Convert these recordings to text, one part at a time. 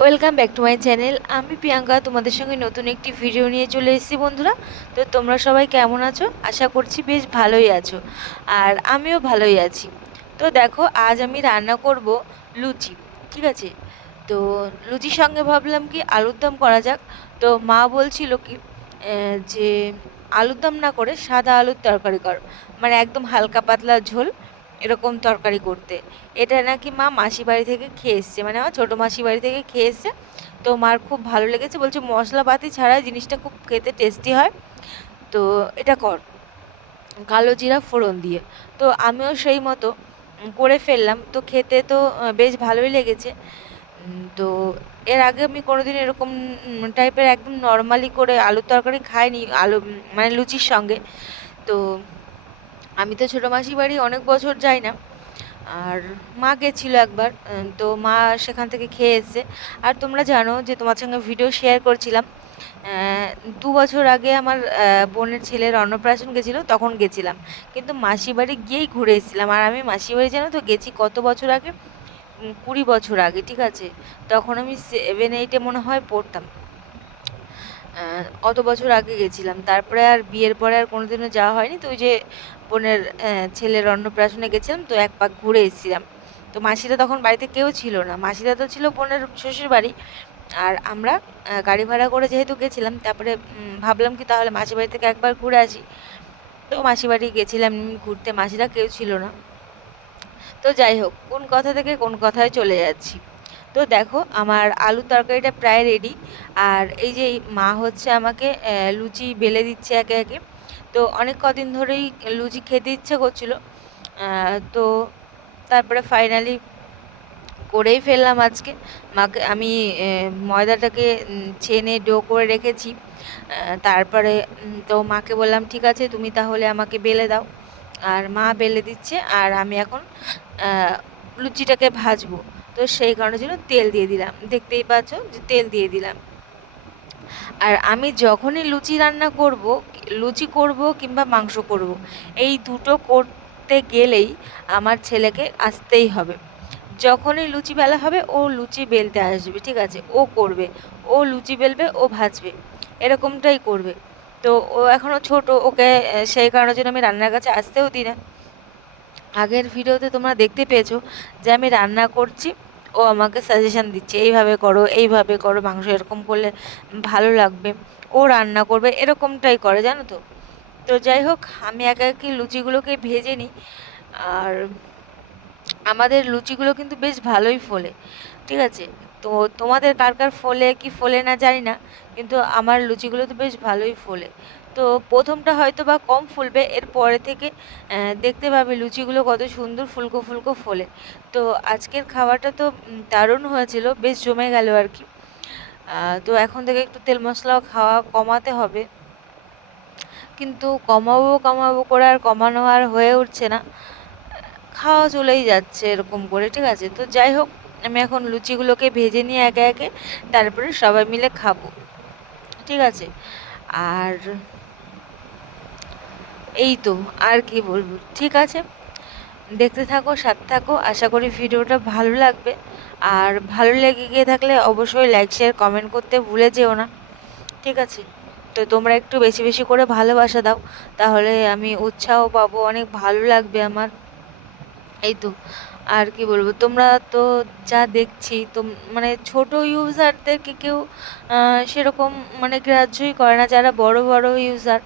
Welcome back to my channel আমি প্রিয়াঙ্কা, তোমাদের সঙ্গে নতুন একটি ভিডিও নিয়ে চলে এসেছি বন্ধুরা। তো তোমরা সবাই কেমন আছো? আশা করছি বেশ ভালোই আছো। আর আমিও ভালোই আছি। তো দেখো, আজ আমি রান্না করব লুচি, ঠিক আছে? তো লুচির সঙ্গে ভাবলাম কি, আলুর দম করা যাক। তো মা বলছিল কি যে আলুর দম না করে সাদা আলুর তরকারি কর। মানে একদম হালকা পাতলা ঝোল। এরকম তরকারি করতে। এটা নাকি মা মাসি বাড়ি থেকে খেয়ে এসছে। মানে আমার ছোটো মাসি বাড়ি থেকে খেয়ে এসছে। তো মার খুব ভালো লেগেছে। বলছে, মশলাপাতি ছাড়া জিনিসটা খুব খেতে টেস্টি হয়। তো এটা কর। কালো জিরা ফোড়ন দিয়ে। তো আমিও সেই মতো করে ফেললাম। তো খেতে তো বেশ ভালোই লেগেছে। তো এর আগে আমি কোনোদিন এরকম টাইপের একদম নর্মালি করে আলুর তরকারি খাইনি। আলু মানে লুচির সঙ্গে। তো আমি তো ছোটো মাসি বাড়ি অনেক বছর যাই না। আর মা গেছিল একবার তো মা সেখান থেকে খেয়ে এসেছে আর তোমরা জানো যে তোমার সঙ্গে ভিডিও শেয়ার করছিলাম দু বছর আগে আমার বোনের ছেলের অন্নপ্রাশন গেছিল, তখন গেছিলাম। কিন্তু মাসি বাড়ি গিয়েই ঘুরে এসেছিলাম। আর আমি মাসি বাড়ি জানো তো গেছি কত বছর আগে? কুড়ি বছর আগে, ঠিক আছে? তখন আমি সেভেন এইটে মনে হয় পড়তাম। অত বছর আগে গেছিলাম। তারপরে আর বিয়ের পরে আর কোনোদিনও যাওয়া হয়নি। তো ওই যে বোনের ছেলের অন্নপ্রাশনে গেছিলাম, তো এক পাক ঘুরে এসেছিলাম। তো মাসিরা তখন বাড়িতে কেউ ছিল না। মাসিরা তো ছিল বোনের শ্বশুর বাড়ি। আর আমরা গাড়ি ভাড়া করে যেহেতু গেছিলাম, তারপরে ভাবলাম কি তাহলে মাসি বাড়ি থেকে একবার ঘুরে আসি। তো মাসি বাড়ি গেছিলাম ঘুরতে। মাসিরা কেউ ছিল না। তো যাই হোক, কোন কথা থেকে কোন কথায় চলে যাচ্ছি। তো দেখো, আমার আলুর তরকারিটা প্রায় রেডি আর এই যে মা হচ্ছে আমাকে লুচি বেলে দিচ্ছে একে একে। তো অনেক কদিন ধরেই লুচি খেতে ইচ্ছে করছিল তো তারপরে ফাইনালি করেই ফেললাম আজকে। মাকে, আমি ময়দাটাকে ছেনে ডো করে রেখেছি। তারপরে তো মাকে বললাম, ঠিক আছে, তুমি তাহলে আমাকে বেলে দাও। আর মা বেলে দিচ্ছে, আর আমি এখন লুচিটাকে ভাজবো। তো সেই কারণের জন্য তেল দিয়ে দিলাম। দেখতেই পাচ্ছ যে তেল দিয়ে দিলাম। আর আমি যখনই লুচি রান্না করব, লুচি করব কিংবা মাংস করব, এই দুটো করতে গেলেই আমার ছেলেকে আসতেই হবে। যখনই লুচি বেলা হবে, ও লুচি বেলতে আসবে, ঠিক আছে? ও করবে। ও লুচি বেলবে, ও ভাজবে। এরকমটাই করবে। তো ও এখনও ছোট, ওকে সেই কারণের জন্য আমি রান্নার কাছে আসতেও দিই না। আগের ভিডিওতে তোমরা দেখতে পেয়েছ যে আমি রান্না করছি, ও আমাকে সাজেশন দিচ্ছে, এইভাবে করো এইভাবে করো, মাংস এরকম করলে ভালো লাগবে, ও রান্না করবে, এরকমটাই করে, জানো তো? তো যাই হোক, আমি একা একই লুচিগুলোকে ভেজে নিই, আর আমাদের লুচিগুলো কিন্তু বেশ ভালোই ফোলে, ঠিক আছে? তো তোমাদের কার কার ফোলে, কি ফোলে না জানি না, কিন্তু আমার লুচিগুলো তো বেশ ভালোই ফোলে। তো প্রথমটা হয়তো বা কম ফুলবে, এর পরে থেকে দেখতে পাবে লুচিগুলো কত সুন্দর ফুলকো ফুলকো ফোলে। তো আজকের খাবারটা তো দারুণ হয়েছিল, বেশ জমে গেল আর কি। তো এখন থেকে একটু তেল মশলাও খাওয়া কমাতে হবে। কিন্তু কমাবো কমাবো করে আর কমানো আর হয়ে উঠছে না। খাওয়া চলেই যাচ্ছে এরকম করে, ঠিক আছে? তো যাই হোক আমি এখন লুচিগুলোকে ভেজে নিয়ে একে একে তারপরে সবাই মিলে খাব। ঠিক আছে? আর এই তো, আর কি বলব? ঠিক আছে? দেখতে থাকো, সাথে থাকো। আশা করি ভিডিওটা ভালো লাগবে। আর ভালো লেগে গিয়ে থাকলে অবশ্যই লাইক শেয়ার কমেন্ট করতে ভুলে যেও না। ঠিক আছে? তো তোমরা একটু বেশি বেশি করে ভালোবাসা দাও। তাহলে আমি উৎসাহ পাবো, অনেক ভালো লাগবে আমার। এই তো। আর কি বলব, তোমরা তো যা দেখছি তো মানে ছোট ইউজারদেরকে কেউ সেরকম মানে গ্রাহ্যই করে না। যারা বড় বড় ইউজার,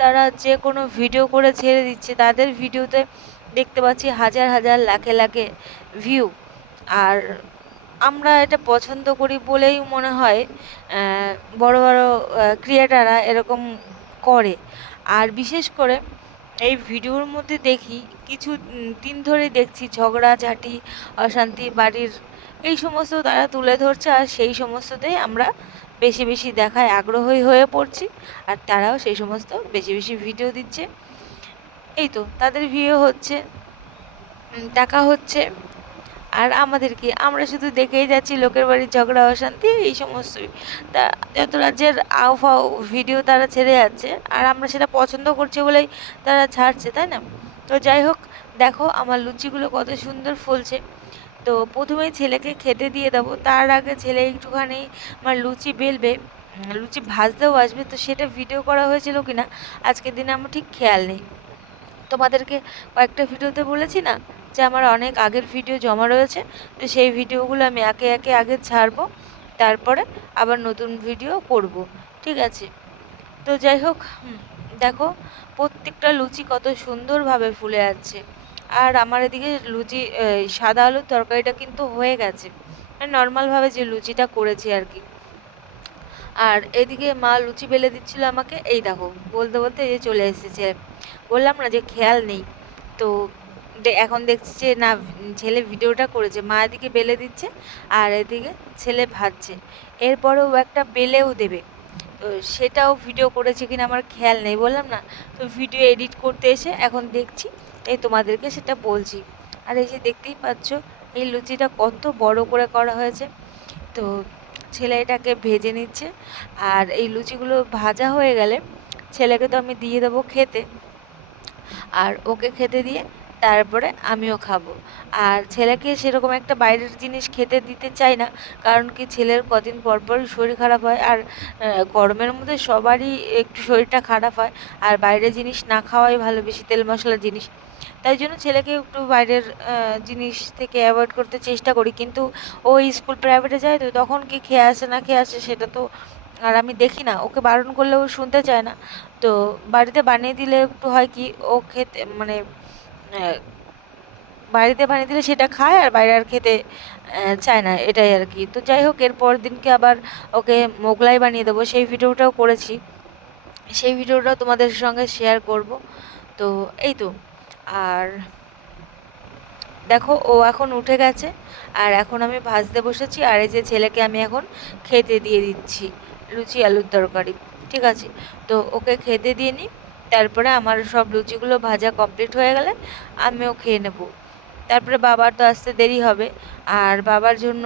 তারা যে কোনো ভিডিও করে ছেড়ে দিচ্ছে। তাদের ভিডিওতে দেখতে পাচ্ছি হাজার হাজার, লাখে লাখে ভিউ। আর আমরা এটা পছন্দ করি বলেই মনে হয় বড় বড় ক্রিয়েটাররা এরকম করে। আর বিশেষ করে এই ভিডিওর মধ্যে দেখি কিছু দিন ধরে দেখছি ঝগড়াঝাটি অশান্তি, বাড়ির এই সমস্ত তারা তুলে ধরছে আর সেই সমস্ততেই আমরা বেশি বেশি দেখায় আগ্রহী হয়ে পড়ছি আর তারাও সেই সমস্ত বেশি বেশি ভিডিও দিচ্ছে। এই তো, তাদের ভিউ হচ্ছে টাকা হচ্ছে। আর আমাদের কি আমরা শুধু দেখেই যাচ্ছি লোকের বাড়ির ঝগড়া, অশান্তি, এই সমস্তই। তা যত রাজ্যের ফাও ভিডিও তারা ছেড়ে যাচ্ছে, আর আমরা সেটা পছন্দ করছি বলেই তারা ছাড়ছে, তাই না? তো যাই হোক, দেখো আমার লুচিগুলো কত সুন্দর ফলছে। তো প্রথমেই ছেলেকে খেতে দিয়ে দেবো, তার আগে ছেলে একটুখানি আমার লুচি বেলবে, লুচি ভাজতেও আসবে, তো সেটা ভিডিও করা হয়েছিল কি না আজকের দিনে আমার ঠিক খেয়াল নেই। তোমাদেরকে কয়েকটা ভিডিওতে বলেছি না যে আমার অনেক আগের ভিডিও জমা রয়েছে, তো সেই ভিডিওগুলো আমি একে একে আগে ছাড়বো, তারপরে আবার নতুন ভিডিও করব, ঠিক আছে? তো যাই হোক দেখো, প্রত্যেকটা লুচি কত সুন্দরভাবে ফুলে যাচ্ছে আর আমার এদিকে লুচি সাদা আলুর তরকারিটা কিন্তু হয়ে গেছে নর্মালভাবে যে লুচিটা করেছি আর কি। আর এদিকে মা লুচি বেলে দিচ্ছিল আমাকে, এই দেখো, বলতে বলতে এই চলে এসেছে, বললাম না যে খেয়াল নেই, তো এখন দেখছি যে না, ছেলে ভিডিওটা করেছে, মা এদিকে বেলে দিচ্ছে আর এদিকে ছেলে ভাজছে। এরপরেও একটা বেলেও দেবে। তো সেটাও ভিডিও করেছে কিনা আমার খেয়াল নেই, বললাম না। তো ভিডিও এডিট করতে এসে এখন দেখছি, এই তোমাদেরকে সেটা বলছি। আর এই যে দেখতেই পাচ্ছ, এই লুচিটা কত বড় করে করা হয়েছে। তো ছেলে এটাকে ভেজে নিচ্ছে আর এই লুচিগুলো ভাজা হয়ে গেলে ছেলেকে তো আমি দিয়ে দেবো খেতে। আর ওকে খেতে দিয়ে তারপরে আমিও খাব। আর ছেলেকে সেরকম একটা বাইরের জিনিস খেতে দিতে চাই না, কারণ কি ছেলের কদিন পর পরই শরীর খারাপ হয় আর গরমের মধ্যে সবারই একটু শরীরটা খারাপ হয় আর বাইরের জিনিস না খাওয়াই ভালো বেশি তেল মশলার জিনিস। তাই জন্য ছেলেকে একটু বাইরের জিনিস থেকে অ্যাভয়েড করতে চেষ্টা করি। কিন্তু ও স্কুল প্রাইভেটে যায় তো তখন কি খেয়ে আসে না খেয়ে আসে সেটা তো আর আমি দেখি না। ওকে বারণ করলেও শুনতে চায় না। তো বাড়িতে বানিয়ে দিলে একটু হয় কি ও খেতে মানে বাড়িতে বানিয়ে দিলে সেটা খায় আর বাইরে আর খেতে চায় না, এটাই আর কি। তো যাই হোক, এর পরের দিনকে আবার ওকে মোগলাই বানিয়ে দেবো। সেই ভিডিওটাও করেছি। সেই ভিডিওটাও তোমাদের সঙ্গে শেয়ার করব। তো এই তো, আর দেখো, ও এখন উঠে গেছে, আর এখন আমি ভাজতে বসেছি, আর এই যে ছেলেকে আমি এখন খেতে দিয়ে দিচ্ছি, লুচি আলুর তরকারি, ঠিক আছে? তো ওকে খেতে দিয়ে নিই। তারপরে আমার সব লুচিগুলো ভাজা কমপ্লিট হয়ে গেলে আমিও খেয়ে নেব। তারপরে বাবার তো আসতে দেরি হবে। আর বাবার জন্য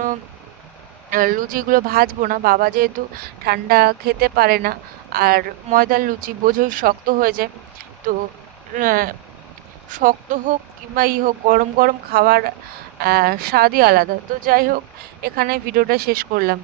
লুচিগুলো ভাজবো না। বাবা যেহেতু ঠান্ডা খেতে পারে না, আর ময়দার লুচি বোঝোই শক্ত হয়ে যায়। তো শক্ত হোক কিংবা ই হোক, গরম গরম খাওয়ার স্বাদই আলাদা। তো যাই হোক এখানে ভিডিওটা শেষ করলাম।